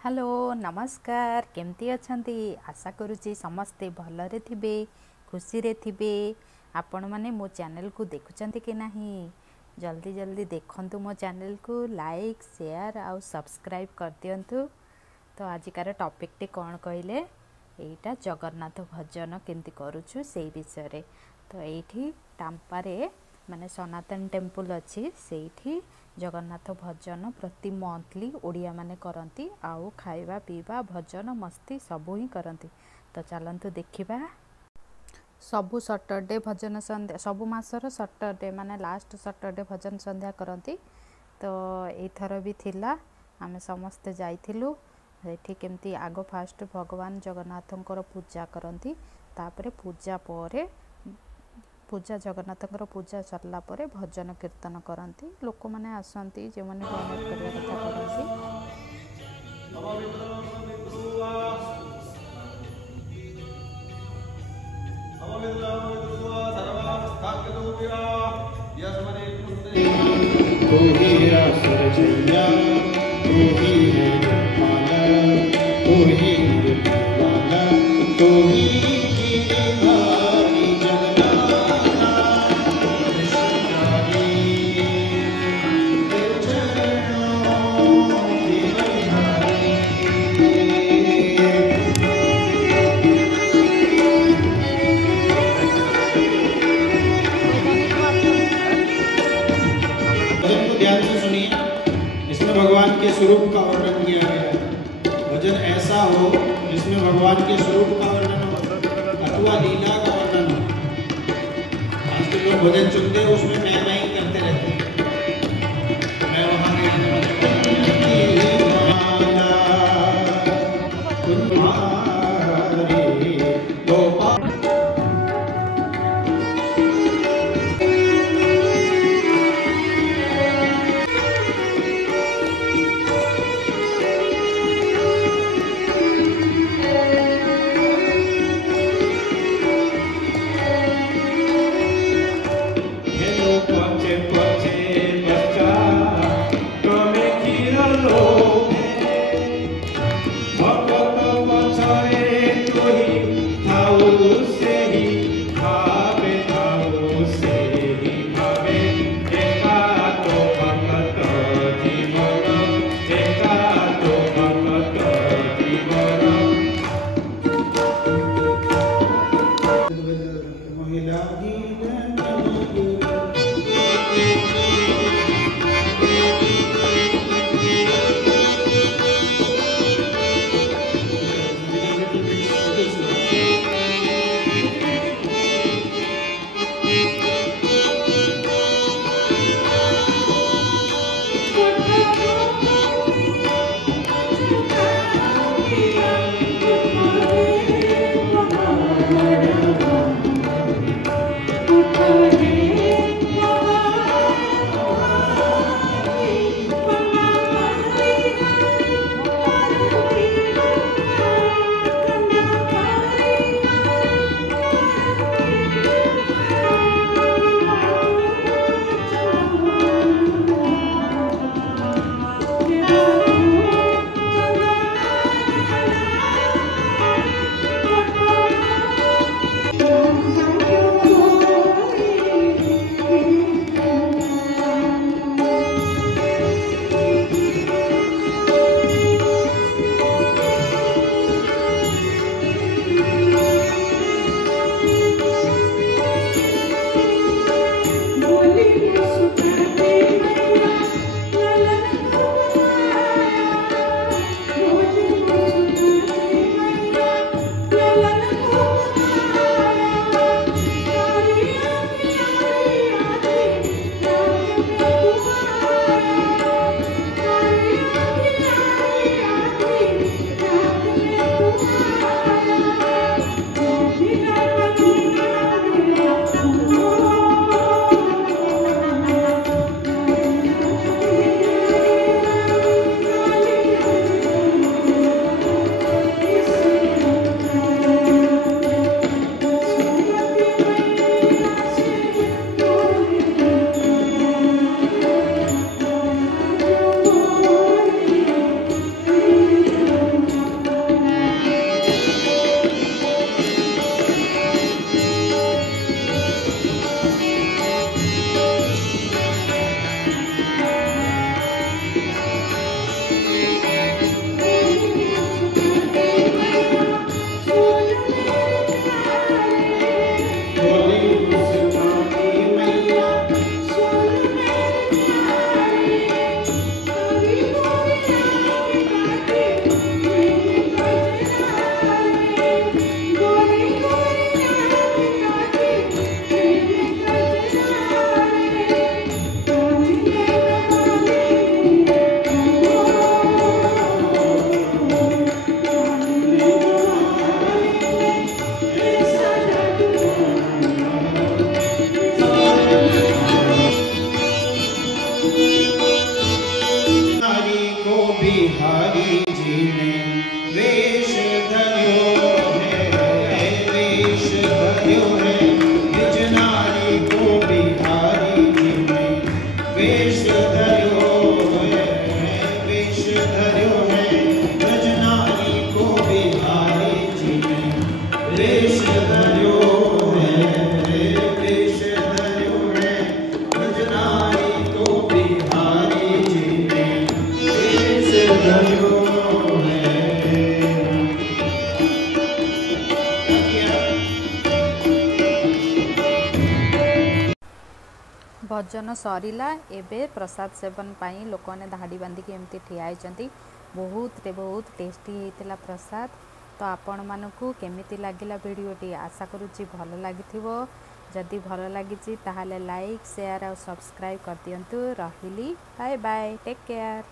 Hello नमस्कार केमती अछंती आशा करुच्ची समस्ते भलरे थिबे खुशी रे थिबे। आपण माने मो चैनल को देखुचंती कि नहीं जल्दी जल्दी देखंतु मो चैनल को लाइक शेयर आउ सब्सक्राइब कर दियंतु। तो आजिकार टॉपिक टी कौन कहले एटा जगन्नाथ भजन केमती करूछु से विषय रे। तो एठी टांपारे माने सनातन टेम्पल अच्छी से जगन्नाथ भजन प्रति मंथली ओडिया माने करती आउ खाइबा पीवा भजन मस्ती सबू ही करती। तो चलतु देखा सबु सटरडे भजन संध्या सबु मासर सटरडे माने लास्ट सटरडे भजन संध्या करती। तो एथर भी थिला आमे समस्ते जाइथिलु सेठी केमती आगो फास्ट भगवान जगन्नाथंकर पूजा करती तापरे पूजा परे पूजा जगन्नाथंकर पूजा सरला परे भजन कीर्तन करती लोक माने आसंती जे माने डोनेट करबा कथा भगवान के स्वरूप का वर्णन किया गया है। भजन ऐसा हो जिसमें भगवान के स्वरूप का वर्णन हो अथवा लीला का वर्णन हो। आज के लोग भजन चुनते हैं उसमें मैं ही करते रहते हैं। मैं वहां Hello, बिहारी जी ने वेश धर्यो है, वेश धर्यो है, निज नारी को बिहारी जी ने वेश धर्यो है, वेश धर्यो है, निज नारी को बिहारी जी ने वेश धर्यो है, वेश धर्यो है, निज नारी को बिहारी जी ने वेश धर्यो है। भजन सरिला एबे प्रसाद सेवन पाई लोक मैंने धाड़ी बांधिकी एमती ठिया होती। बहुत टेस्टी होता प्रसाद। तो आपण मानकु केमिति लागिला वीडियोटी आशा करुच्ची भल लगी। जदि भल लगी ताहले लाइक शेयर और सब्सक्राइब कर दियंतु। रहिली बाय बाय टेक केयर।